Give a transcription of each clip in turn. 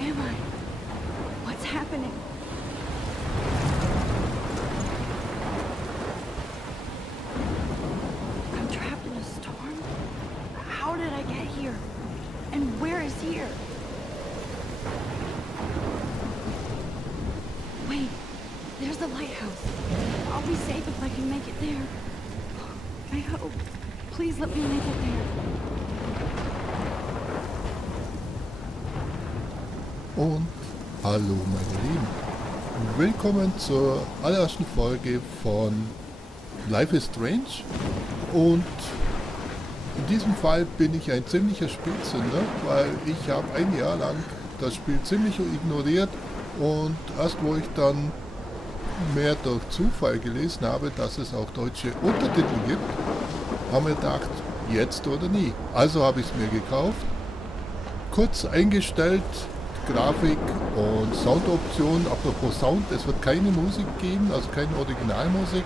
am I? What's happening? I'm trapped in a storm? How did I get here? And where is here? Wait, there's the lighthouse. I'll be safe if I can make it there. I hope. Please let me make it there. Und hallo meine Lieben. Willkommen zur allerersten Folge von Life is Strange. Und in diesem Fall bin ich ein ziemlicher Spätzünder, weil ich habe ein Jahr lang das Spiel ziemlich ignoriert und erst wo ich dann mehr durch Zufall gelesen habe, dass es auch deutsche Untertitel gibt, haben wir gedacht, jetzt oder nie. Also habe ich es mir gekauft, kurz eingestellt, Grafik und Soundoptionen. Apropos Sound, es wird keine Musik geben, also keine Originalmusik,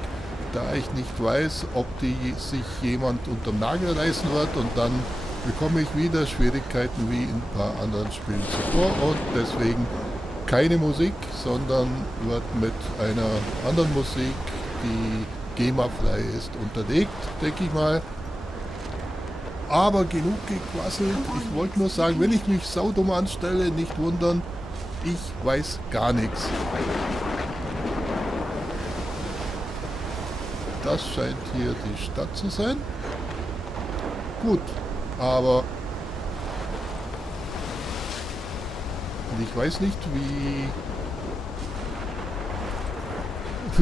da ich nicht weiß, ob die sich jemand unterm Nagel reißen wird und dann bekomme ich wieder Schwierigkeiten wie in ein paar anderen Spielen zuvor und deswegen keine Musik, sondern wird mit einer anderen Musik, die GEMA-frei ist, unterlegt, denke ich mal. Aber genug gequasselt. Ich wollte nur sagen, wenn ich mich saudumm anstelle, nicht wundern, ich weiß gar nichts. Das scheint hier die Stadt zu sein. Gut, aber und ich weiß nicht, wie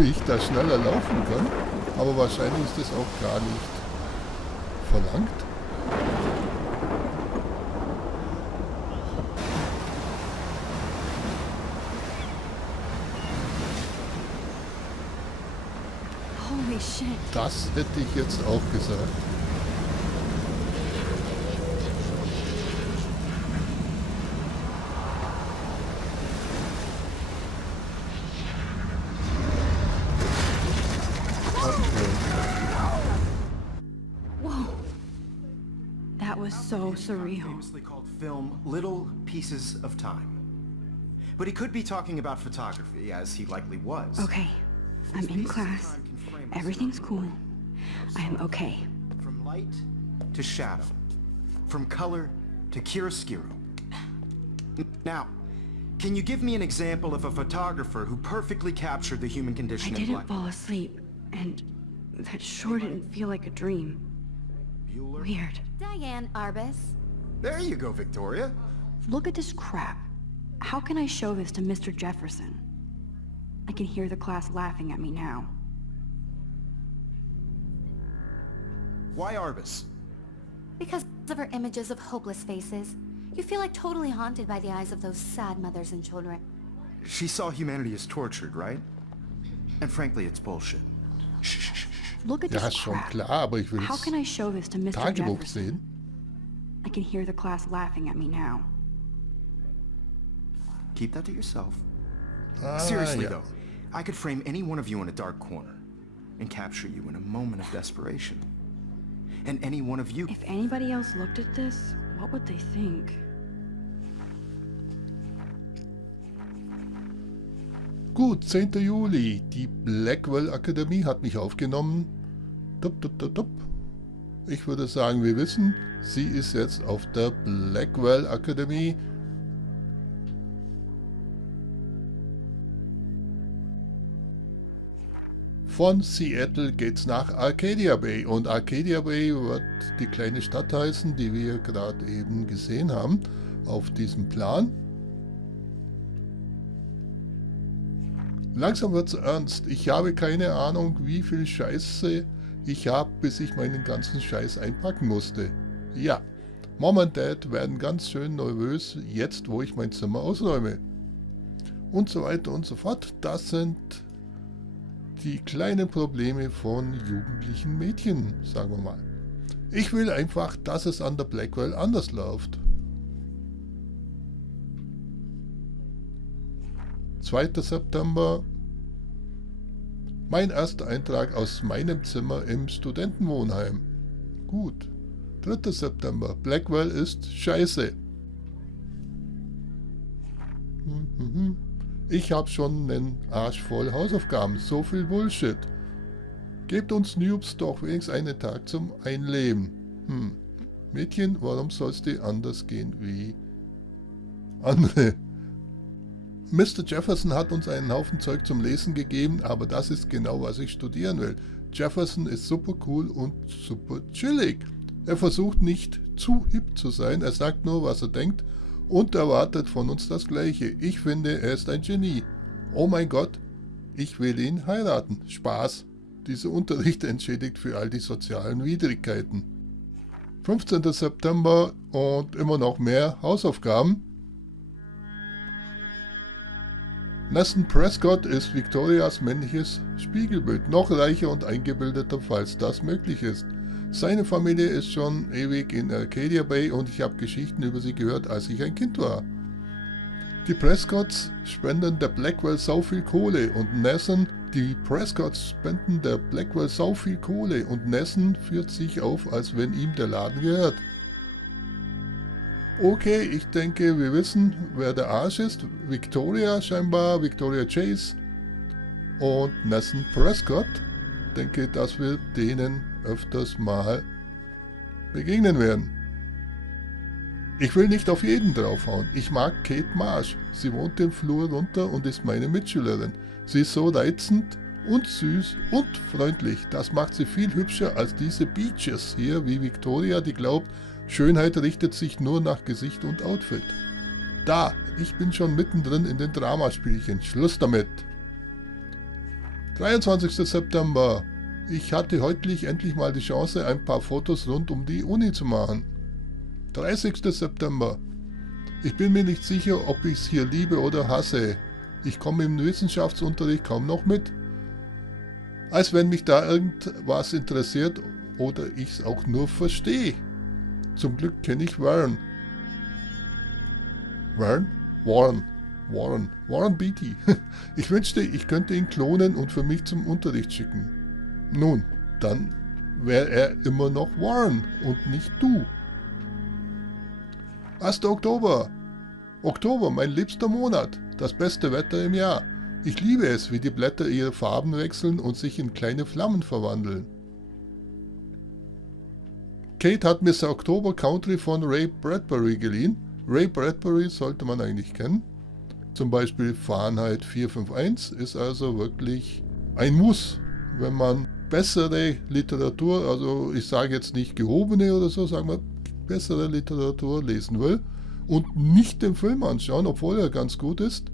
ich da schneller laufen kann, aber wahrscheinlich ist das auch gar nicht verlangt. Holy shit. Das hätte ich jetzt auch gesagt. So surreal. Famously called film Little Pieces of Time. But he could be talking about photography, as he likely was. Okay, I'm in class. Everything's cool. I am okay. From light to shadow. From color to chiaroscuro. Now, can you give me an example of a photographer who perfectly captured the human condition I in didn't black? fall asleep, and that sure didn't feel like a dream. Bueller? Weird. Diane Arbus. There you go, Victoria. Look at this crap. How can I show this to Mr. Jefferson? I can hear the class laughing at me now. Why Arbus? Because of her images of hopeless faces. You feel like totally haunted by the eyes of those sad mothers and children. She saw humanity as tortured, right? And frankly, it's bullshit. Shh, shh, shh. Look at Ja, this ist schon crap. klar, aber ich will How can I show this to Mr. Tagebuch Jefferson? sehen. I can hear the class laughing at me now. Keep that to yourself. Ah, Seriously ja. though, I could frame any one of you in a dark corner and capture you in a moment of desperation. And any one of you... If anybody else looked at this, what would they think? Gut, 10. Juli. Die Blackwell Akademie hat mich aufgenommen. Dup, dup, dup, dup. Ich würde sagen, wir wissen, sie ist jetzt auf der Blackwell Akademie. Von Seattle geht's nach Arcadia Bay. Und Arcadia Bay wird die kleine Stadt heißen, die wir gerade eben gesehen haben auf diesem Plan. Langsam wird's ernst. Ich habe keine Ahnung, wie viel Scheiße ich habe, bis ich meinen ganzen Scheiß einpacken musste. Ja, Mom und Dad werden ganz schön nervös, jetzt wo ich mein Zimmer ausräume. Und so weiter und so fort. Das sind die kleinen Probleme von jugendlichen Mädchen, sagen wir mal. Ich will einfach, dass es an der Blackwell anders läuft. 2. September. Mein erster Eintrag aus meinem Zimmer im Studentenwohnheim. Gut. 3. September. Blackwell ist scheiße. Ich hab schon nen Arsch voll Hausaufgaben, so viel Bullshit. Gebt uns Noobs doch wenigstens einen Tag zum Einleben. Mädchen, warum soll's dir anders gehen wie andere? Mr. Jefferson hat uns einen Haufen Zeug zum Lesen gegeben, aber das ist genau, was ich studieren will. Jefferson ist super cool und super chillig. Er versucht nicht zu hip zu sein, er sagt nur, was er denkt und erwartet von uns das Gleiche. Ich finde, er ist ein Genie. Oh mein Gott, ich will ihn heiraten. Spaß. Dieser Unterricht entschädigt für all die sozialen Widrigkeiten. 15. September und immer noch mehr Hausaufgaben. Nathan Prescott ist Victorias männliches Spiegelbild, noch reicher und eingebildeter, falls das möglich ist. Seine Familie ist schon ewig in Arcadia Bay und ich habe Geschichten über sie gehört, als ich ein Kind war. Die Prescotts spenden der Blackwell sau viel Kohle und Nathan führt sich auf, als wenn ihm der Laden gehört. Okay, ich denke, wir wissen, wer der Arsch ist. Victoria scheinbar, Victoria Chase und Nathan Prescott. Denke, dass wir denen öfters mal begegnen werden. Ich will nicht auf jeden draufhauen. Ich mag Kate Marsh. Sie wohnt den Flur runter und ist meine Mitschülerin. Sie ist so reizend und süß und freundlich. Das macht sie viel hübscher als diese Beaches hier wie Victoria, die glaubt, Schönheit richtet sich nur nach Gesicht und Outfit. Da, ich bin schon mittendrin in den Dramaspielchen. Schluss damit. 23. September. Ich hatte heute endlich mal die Chance, ein paar Fotos rund um die Uni zu machen. 30. September. Ich bin mir nicht sicher, ob ich es hier liebe oder hasse. Ich komme im Wissenschaftsunterricht kaum noch mit. Als wenn mich da irgendwas interessiert oder ich es auch nur verstehe. Zum Glück kenne ich Warren. Warren Beatty. Ich wünschte, ich könnte ihn klonen und für mich zum Unterricht schicken. Nun, dann wäre er immer noch Warren und nicht du. 1. Oktober. Oktober, mein liebster Monat. Das beste Wetter im Jahr. Ich liebe es, wie die Blätter ihre Farben wechseln und sich in kleine Flammen verwandeln. Kate hat Mr. Oktober Country von Ray Bradbury geliehen. Ray Bradbury sollte man eigentlich kennen. Zum Beispiel Fahrenheit 451 ist also wirklich ein Muss, wenn man bessere Literatur, also ich sage jetzt nicht gehobene oder so, sagen wir bessere Literatur lesen will und nicht den Film anschauen, obwohl er ganz gut ist.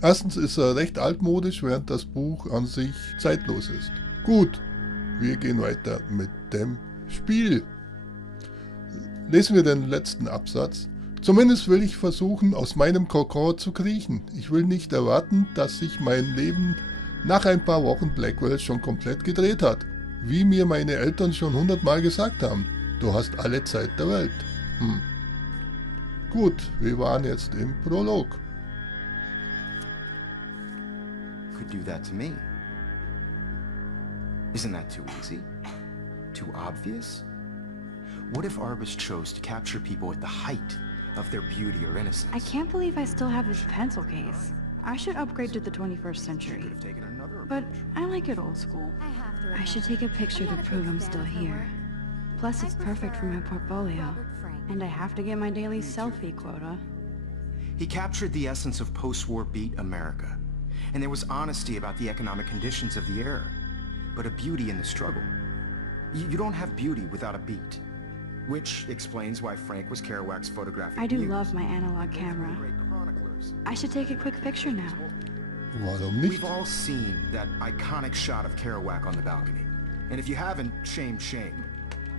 Erstens ist er recht altmodisch, während das Buch an sich zeitlos ist. Gut, wir gehen weiter mit dem Spiel. Lesen wir den letzten Absatz. Zumindest will ich versuchen, aus meinem Kokon zu kriechen. Ich will nicht erwarten, dass sich mein Leben nach ein paar Wochen Blackwell schon komplett gedreht hat. Wie mir meine Eltern schon 100-mal gesagt haben. Du hast alle Zeit der Welt. Gut, wir waren jetzt im Prolog. Could do that to me. Isn't that too easy? Too obvious? What if Arbus chose to capture people at the height of their beauty or innocence? I can't believe I still have this pencil case. I should upgrade to the 21st century. Could have taken another But approach. I like it old school. I should take a picture to prove I'm still here. Plus, it's perfect for my portfolio. And I have to get my daily selfie quota. He captured the essence of post-war beat America. And there was honesty about the economic conditions of the era. But a beauty in the struggle. You don't have beauty without a beat. Which explains why Frank was Kerouac's photographic I do muse. love my analog camera. Great chroniclers. I should take a quick picture now. Warum nicht? We've all seen that iconic shot of Kerouac on the balcony. And if you haven't, shame, shame.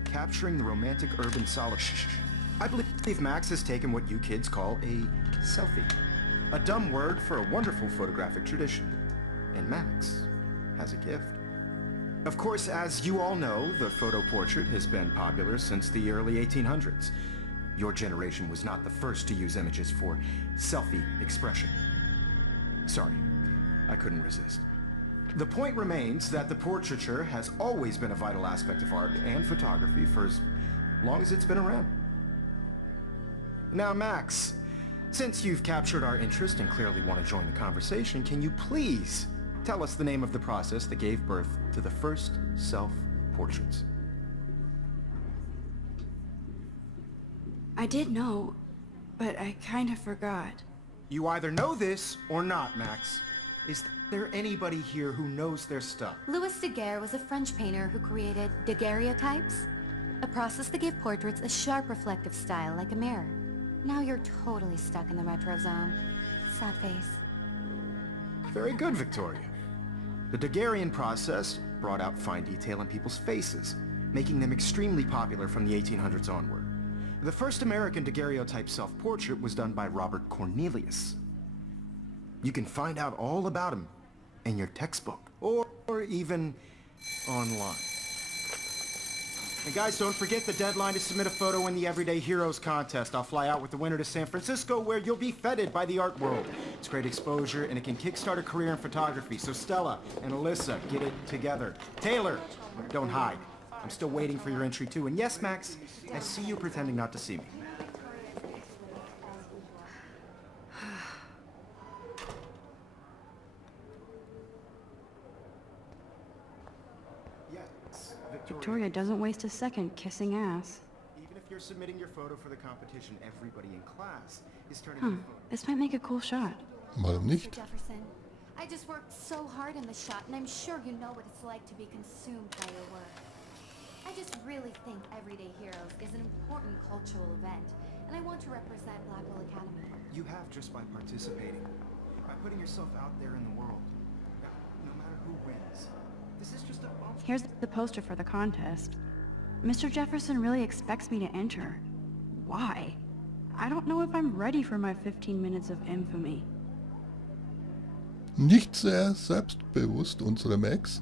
Capturing the romantic urban solitude. I believe Max has taken what you kids call a selfie. A dumb word for a wonderful photographic tradition. And Max has a gift. Of course, as you all know, the photo portrait has been popular since the early 1800s. Your generation was not the first to use images for selfie expression. Sorry, I couldn't resist. The point remains that the portraiture has always been a vital aspect of art and photography for as long as it's been around. Now, Max, Since you've captured our interest and clearly want to join the conversation, can you please tell us the name of the process that gave birth to the first self-portraits? I did know, but I kind of forgot. You either know this or not, Max. Is there anybody here who knows their stuff? Louis Daguerre was a French painter who created daguerreotypes, a process that gave portraits a sharp reflective style like a mirror. Now you're totally stuck in the retro zone. Sad face. Very good, Victoria. The Daguerrean process brought out fine detail in people's faces, making them extremely popular from the 1800s onward. The first American daguerreotype self-portrait was done by Robert Cornelius. You can find out all about him in your textbook, or even online. And guys, don't forget the deadline to submit a photo in the Everyday Heroes contest. I'll fly out with the winner to San Francisco, where you'll be feted by the art world. It's great exposure, and it can kickstart a career in photography. So Stella and Alyssa, get it together. Taylor, don't hide. I'm still waiting for your entry too. And yes, Max, I see you pretending not to see me. Yes, Victoria doesn't waste a second kissing ass. Even if you're submitting your photo for the competition, everybody in class is turning Huh, their photo. this might make a cool shot. Warum Mr. nicht? Jefferson, I just worked so hard in the shot, and I'm sure you know what it's like to be consumed by your work. I just really think Everyday Heroes is an important cultural event, and I want to represent Blackwell Academy. You have just by participating, by putting yourself out there in the world. Now, no matter who wins, this is just a bump. Here's the poster for the contest. Mr. Jefferson really expects me to enter. Why? I don't know if I'm ready for my 15 minutes of infamy. Nicht sehr selbstbewusst, unsere Max.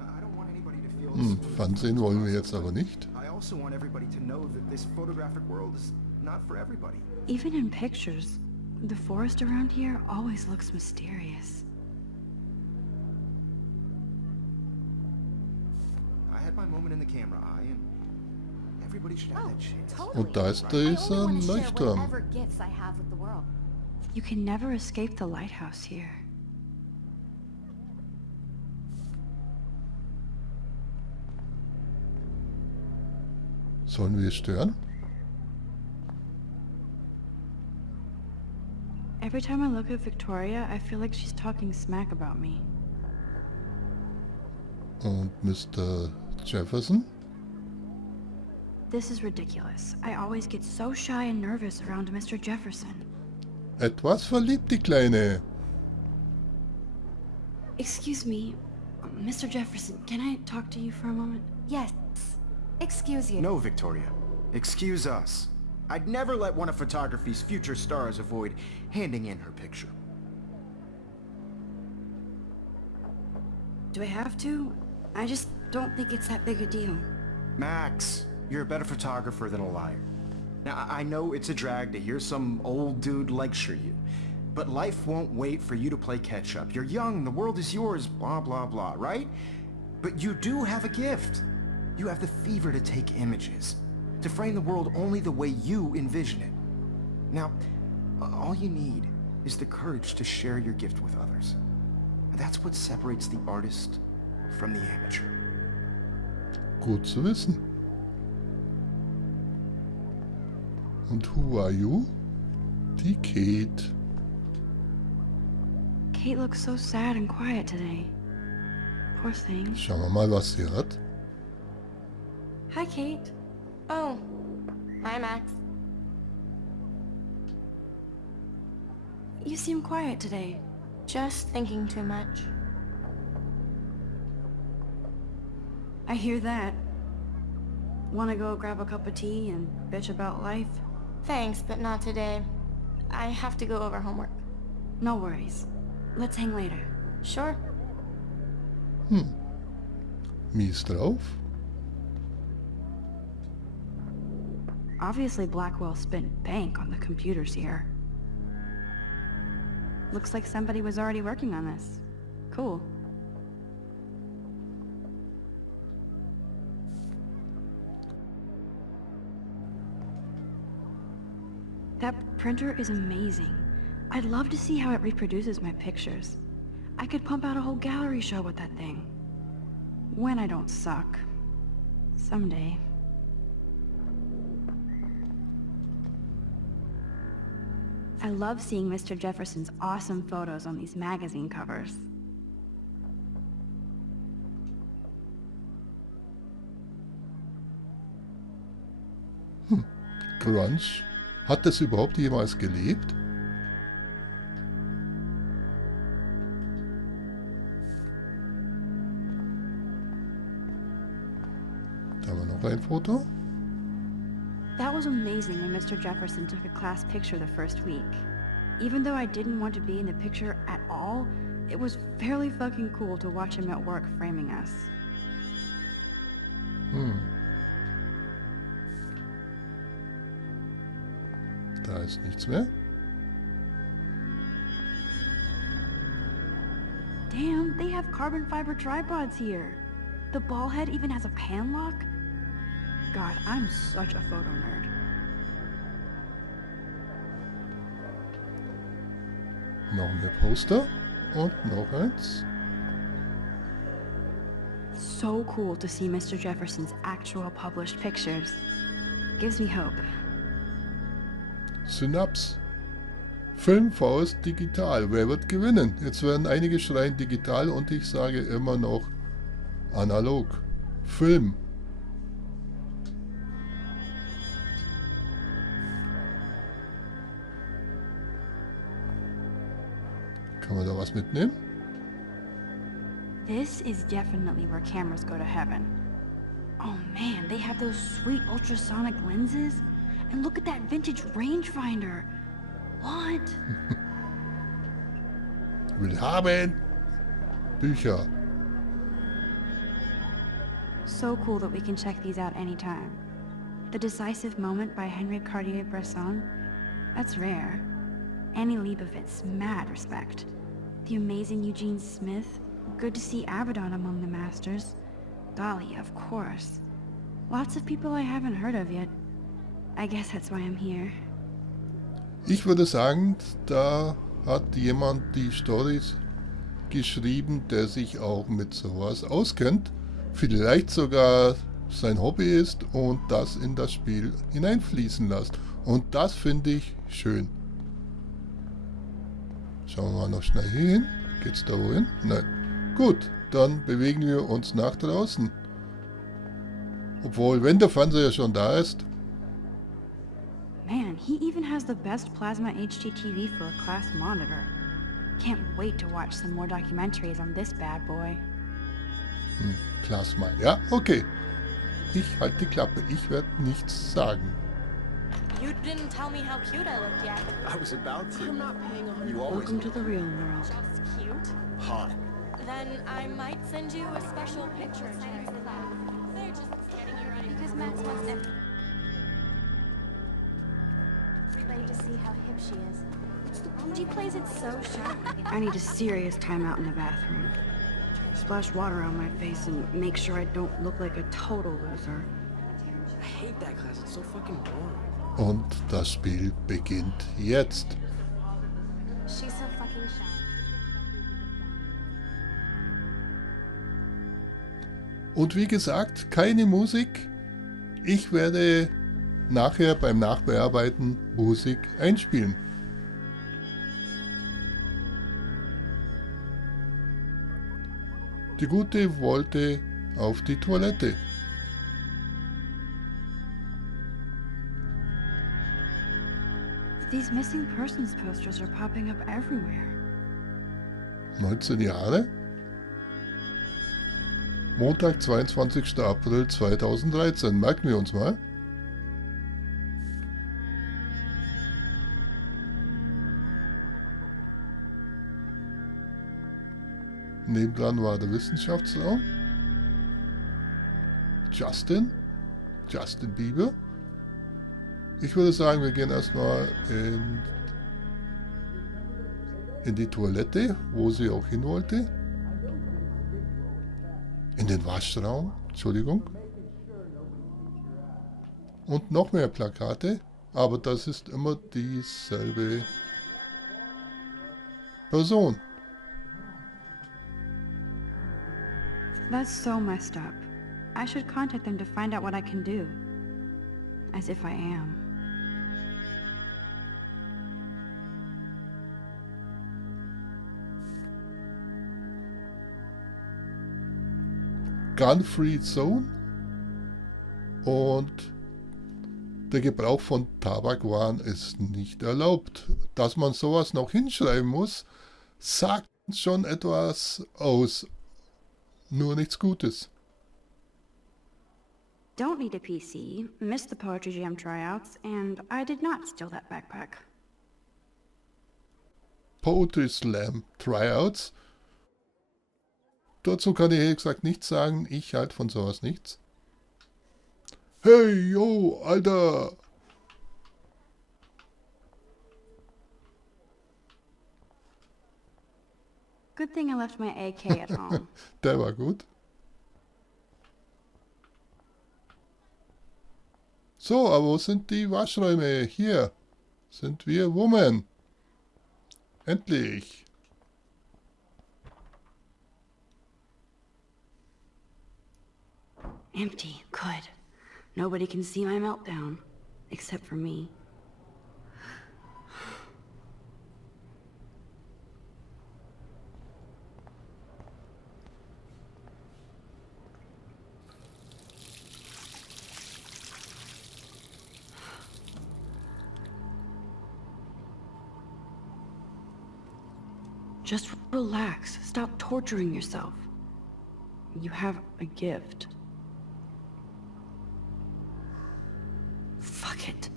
I don't want anybody to feel Fernsehen wollen wir jetzt aber nicht. I also want everybody to know that this photographic world is not for everybody. Even in pictures, the forest around here always looks mysterious. I had my moment in the camera eye, and everybody should have that chance. Totally. Und da ist I only dieser want to share Leuchtturm. whatever gifts I have with the world. You can never escape the lighthouse here. Sollen wir stören? Every time I look at Victoria, I feel like she's talking smack about me. Und Mr. Jefferson? This is ridiculous. I always get so shy and nervous around Mr. Jefferson. Etwas verliebt, die Kleine. Excuse me, Mr. Jefferson, can I talk to you for a moment? Yes. Excuse you. No, Victoria. Excuse us. I'd never let one of photography's future stars avoid handing in her picture. Do I have to? I just don't think it's that big a deal. Max, you're a better photographer than a liar. Now, I know it's a drag to hear some old dude lecture you, but life won't wait for you to play catch-up. You're young, the world is yours, blah, blah, blah, right? But you do have a gift. You have the fever to take images, to frame the world only the way you envision it. Now, all you need is the courage to share your gift with others. That's what separates the artist from the amateur. Gut zu wissen. Und who are you? Die Kate. Kate looks so sad and quiet today. Poor thing. Schauen wir mal, was sie hat. Hi, Kate. Oh, hi Max. You seem quiet today. Just thinking too much. I hear that. Wanna go grab a cup of tea and bitch about life? Thanks, but not today. I have to go over homework. No worries. Let's hang later. Sure. Mies drauf. Obviously Blackwell spent bank on the computers here. Looks like somebody was already working on this. Cool. That printer is amazing. I'd love to see how it reproduces my pictures. I could pump out a whole gallery show with that thing. When I don't suck. Someday. I love seeing Mr. Jefferson's awesome photos on these magazine covers. Grunge. Hat das überhaupt jemals gelebt? Da haben wir noch ein Foto. That was amazing when Mr. Jefferson took a class picture the first week. Even though I didn't want to be in the picture at all, it was fairly fucking cool to watch him at work framing us. Da ist nichts mehr. Damn, they have carbon fiber tripods here. The ball head even has a pan lock. God, I'm such a photo nerd. Noch mehr Poster. Und noch eins. So cool to see Mr. Jefferson's actual published pictures. Gives me hope. Synaps. Film vs. digital. Wer wird gewinnen? Jetzt werden einige schreien digital und ich sage immer noch analog. Film. Kann man da was mitnehmen? This is definitely where cameras go to heaven. Oh man, they have those sweet ultrasonic lenses. And look at that vintage rangefinder. What? Will haben. Bücher. So cool that we can check these out anytime. The Decisive Moment by Henry Cartier-Bresson. That's rare. Annie Leibovitz, mad respect. The amazing Eugene Smith. Good to see Abaddon among the masters. Golly, of course. Lots of people I haven't heard of yet. I guess that's why I'm here. Ich würde sagen, da hat jemand die Storys geschrieben, der sich auch mit sowas auskennt. Vielleicht sogar sein Hobby ist und das in das Spiel hineinfließen lässt. Und das finde ich schön. Schauen wir mal noch schnell hier hin. Geht's da wohin? Nein. Gut, dann bewegen wir uns nach draußen. Obwohl, wenn der Fernseher schon da ist. Man, he even has the best plasma HDTV for a class monitor. Can't wait to watch some more documentaries on this bad boy. Plasma. Ja, okay. Ich halte die Klappe. Ich werde nichts sagen. You didn't tell me how cute I looked yet. I was about to. I'm not paying a You always Welcome to the real world. Just cute? hot. Then I might send you a special picture check. They're just getting you ready. Because Max wants everybody to see how hip she is. She plays it so sharp. I need a serious timeout in the bathroom. Splash water on my face and make sure I don't look like a total loser. I hate that class, it's so fucking boring. Und das Spiel beginnt jetzt. She's so fucking shy. Und wie gesagt, keine Musik. Ich werde nachher beim Nachbearbeiten Musik einspielen. Die Gute wollte auf die Toilette. These missing persons posters are popping up everywhere. 19 Jahre. Montag, 22. April 2013. Merken wir uns mal. Nebendran war der Wissenschaftsraum. Justin Bieber. Ich würde sagen, wir gehen erstmal in die Toilette, wo sie auch hin wollte. In den Waschraum, Entschuldigung. Und noch mehr Plakate. Aber das ist immer dieselbe Person. That's so messed up. I should contact them to find out what I can do. As if I am. Gun-Free Zone und der Gebrauch von Tabakwaren ist nicht erlaubt. Dass man sowas noch hinschreiben muss, sagt schon etwas aus. Nur nichts Gutes. Don't need a PC, missed the Poetry Jam tryouts, and I did not steal that backpack. Poetry Slam Tryouts. Dazu kann ich ehrlich gesagt nichts sagen. Ich halte von sowas nichts. Hey, yo, Alter! Good thing I left my AK at home. Der war gut. So, aber wo sind die Waschräume? Hier sind wir Woman. Endlich. Empty. Good. Nobody can see my meltdown. Except for me. Just relax. Stop torturing yourself. You have a gift. Fuck it.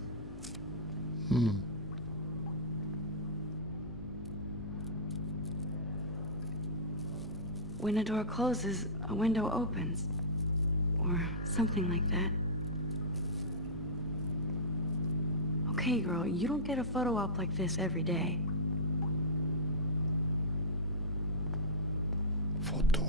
When a door closes, a window opens. Or something like that. Okay, girl, you don't get a photo op like this every day. Foto.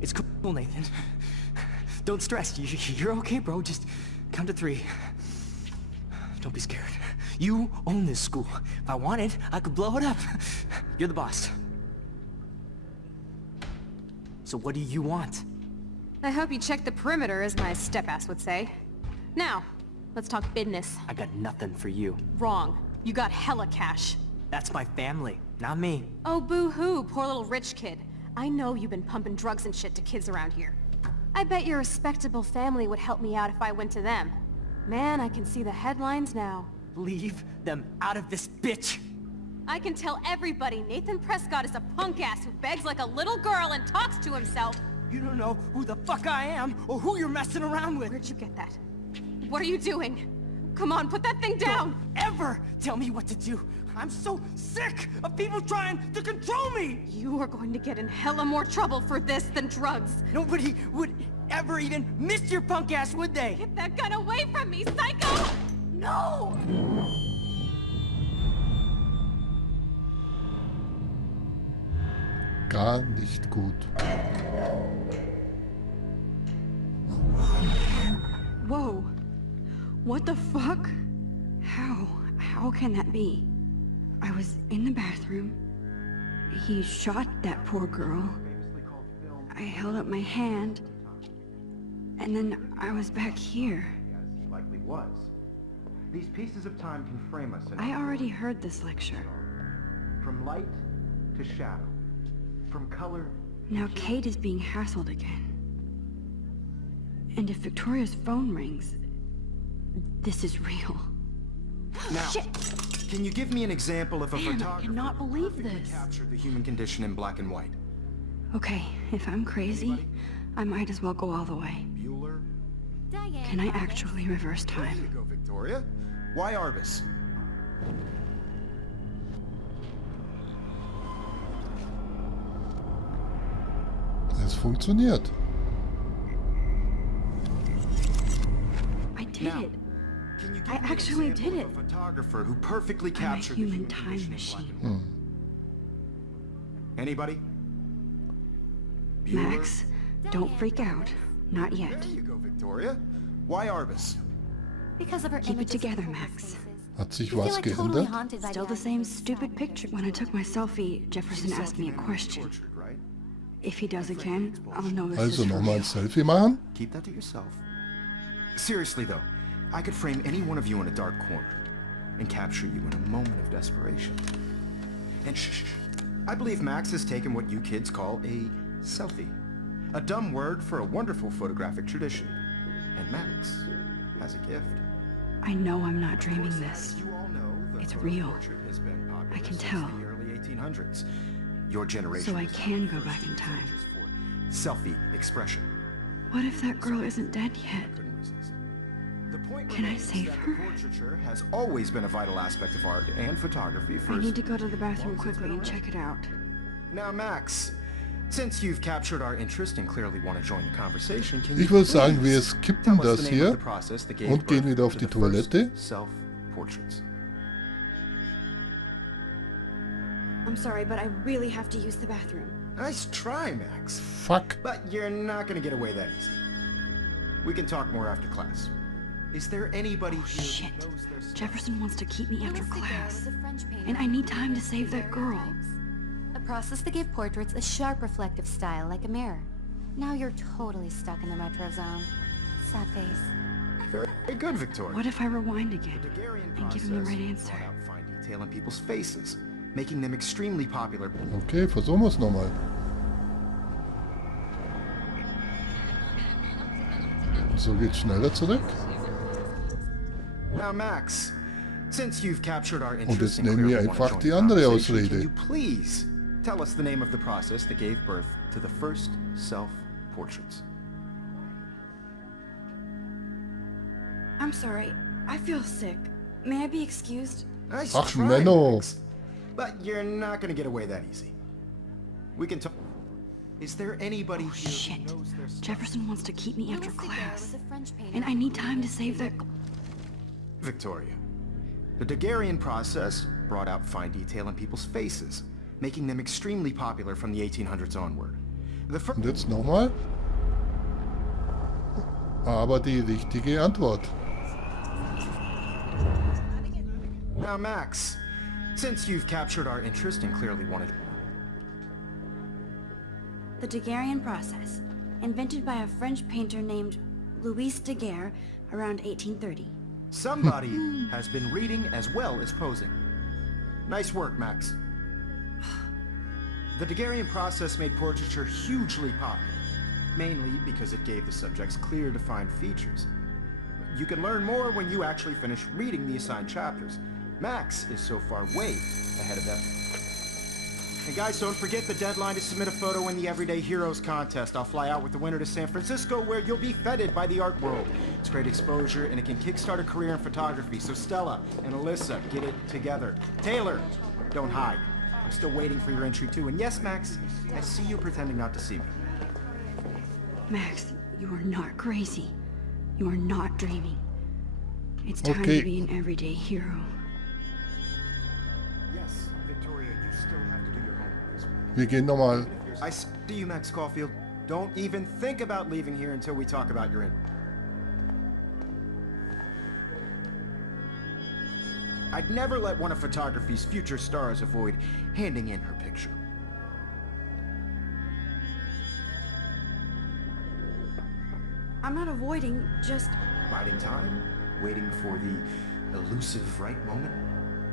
It's cool, Nathan. Don't stress. You're okay, bro. Just count to 3. Don't be scared. You own this school. If I wanted, I could blow it up. You're the boss. So what do you want? I hope you checked the perimeter, as my step-ass would say. Now, let's talk business. I got nothing for you. Wrong. You got hella cash. That's my family, not me. Oh, boo-hoo, poor little rich kid. I know you've been pumping drugs and shit to kids around here. I bet your respectable family would help me out if I went to them. Man, I can see the headlines now. Leave them out of this bitch! I can tell everybody Nathan Prescott is a punk ass who begs like a little girl and talks to himself. You don't know who the fuck I am or who you're messing around with. Where'd you get that? What are you doing? Come on, put that thing down! Don't ever tell me what to do. I'm so sick of people trying to control me! You are going to get in hella more trouble for this than drugs. Nobody would ever even miss your punk ass, would they? Get that gun away from me, psycho! No! Gar nicht gut. Whoa. What the fuck? How can that be? I was in the bathroom. He shot that poor girl. I held up my hand. And then I was back here. As he likely was. These pieces of time can frame us in I already heard this lecture. from light to shadow, from color. Now Kate is being hassled again. And if Victoria's phone rings, this is real. Now, Shit! can you give me an example of a Man, I photographer cannot who believe perfectly this. captured the human condition in black and white? Okay, if I'm crazy, I might as well go all the way. Bueller? Diane. Can I actually reverse Way time? to go, Victoria. Why Arbus? Es funktioniert. I did Now, it. Can you give I me an actually example did of it. a photographer who perfectly I'm a captured the human human time condition in black machine. and white? Anybody? Bueller? Max, don't freak out. Not yet. There you go, Victoria. Why Arbus? Because of her Keep it images together, of Max. faces. Hat sich I feel was like totally geändert? haunted by Still the idea same of stupid Saturn picture. When I took my selfie, Jefferson asked me a question. Tortured, right? If he does again, I'll know this Also is for nochmal real. ein Selfie machen? Keep that to yourself. Seriously though, I could frame any one of you in a dark corner and capture you in a moment of desperation. And shh, I believe Max has taken what you kids call a selfie. A dumb word for a wonderful photographic tradition. And Max has a gift. I know I'm not dreaming As this. you all know, the It's photo real. portrait has been popular I can since tell. the early 1800s. Your generation So I was can the go first back in to use time. images for selfie expression. What if that girl isn't dead I yet? couldn't resist. The point Can I remains save that her? portraiture has always been a vital aspect of art and photography for I need to go to the bathroom quickly and check it out. Now, Max, since you've captured our interest and clearly want to join the conversation, can you Ich würde sagen, wir please skippen tell us das the name of hier the process that gave und gehen birth wieder auf to die the first Toilette. self-portraits? I'm sorry, but I really have to use the bathroom. Nice try, Max. Fuck. But you're not going to get away that easy. We can talk more after class. Is there anybody here Shit. who knows their stuff? Jefferson wants to keep me after Louis Daguerre class. was a French painter And I need who time to used save that girl. daguerreotypes, a process that gave portraits a sharp reflective style like a mirror. Now you're totally stuck in the retro zone. Sad face. Very good, Victoria. What if I rewind again The Daguerrean and give him the process right answer? brought out fine detail in people's faces, making them extremely popular. Okay, versuchen wir es nochmal. So geht's schneller zurück. Now, Max, since you've captured our Und interest jetzt and nehmen wir clearly want to einfach join die the andere conversation, Ausrede. can you please tell us the name of the process that gave birth to the first self-portraits? I'm sorry. I feel sick. May I be excused? Nice Ach, try, Menno. Max. But you're not going to get away that easy. We can talk. Is there anybody here Shit. who knows their stuff? Jefferson wants to keep me after Louis Daguerre class. was a French painter And I who need time to used save that... Victoria. The Daguerrean process brought out fine detail in people's faces, making them extremely popular from the 1800s onward. The first... Und jetzt nochmal. Aber die richtige Antwort. Now, Max, since you've captured our interest and clearly wanted... The Daguerrean process, invented by a French painter named Louis Daguerre around 1830. Somebody has been reading as well as posing. Nice work, Max. The Daguerrean process made portraiture hugely popular, mainly because it gave the subjects clear, defined features. You can learn more when you actually finish reading the assigned chapters. Max is so far way ahead of them. And guys, don't forget the deadline to submit a photo in the Everyday Heroes contest. I'll fly out with the winner to San Francisco, where you'll be feted by the art world. It's great exposure, and it can kickstart a career in photography. So Stella and Alyssa, get it together. Taylor, don't hide. I'm still waiting for your entry too. And yes, Max, I see you pretending not to see me. Max, you are not crazy. You are not dreaming. It's time Okay. to be an everyday hero. Yes, Victoria, you still have to do your homework this week. Wir gehen nochmal. I see you, Max Caulfield. Don't even think about leaving here until we talk about your entry. I'd never let one of photography's future stars avoid handing in her picture. I'm not avoiding, just... Biding time, waiting for the elusive right moment.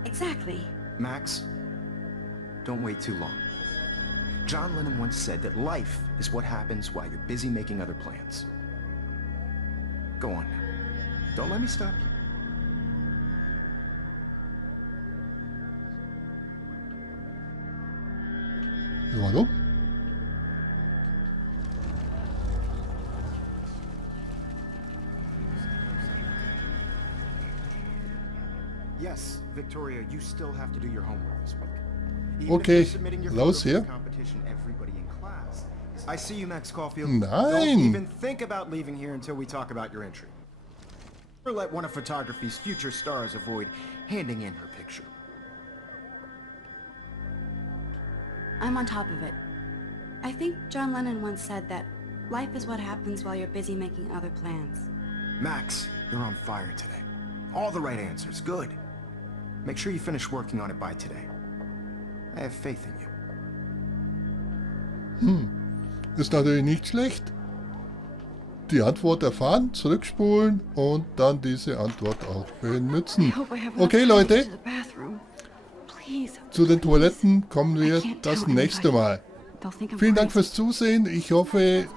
Exactly. Max, don't wait too long. John Lennon once said that life is what happens while you're busy making other plans. Go on now. Don't let me stop you. Warum? Yes, Victoria, you still have to do your homework this week. Even if Okay, you're submitting your raus photo for hier. the competition, everybody in class is I see you, Max Caulfield. Nein. Don't even think about leaving here until we talk about your entry. Or let one of photography's future stars avoid handing in her picture. I'm on top of it. I think John Lennon once said that life is what happens while you're busy making other plans. Max, you're on fire today. All the right answers. Good. Make sure you finish working on it by today. I have faith in you. Ist natürlich nicht schlecht. Die Antwort erfahren, zurückspulen und dann diese Antwort auch benutzen. Okay, Leute, zu den Toiletten kommen wir das nächste Mal. Vielen Dank fürs Zusehen. Ich hoffe,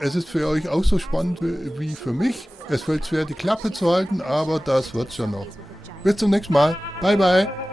es ist für euch auch so spannend wie für mich. Es fällt schwer, die Klappe zu halten, aber das wird schon noch. Bis zum nächsten Mal. Bye, bye.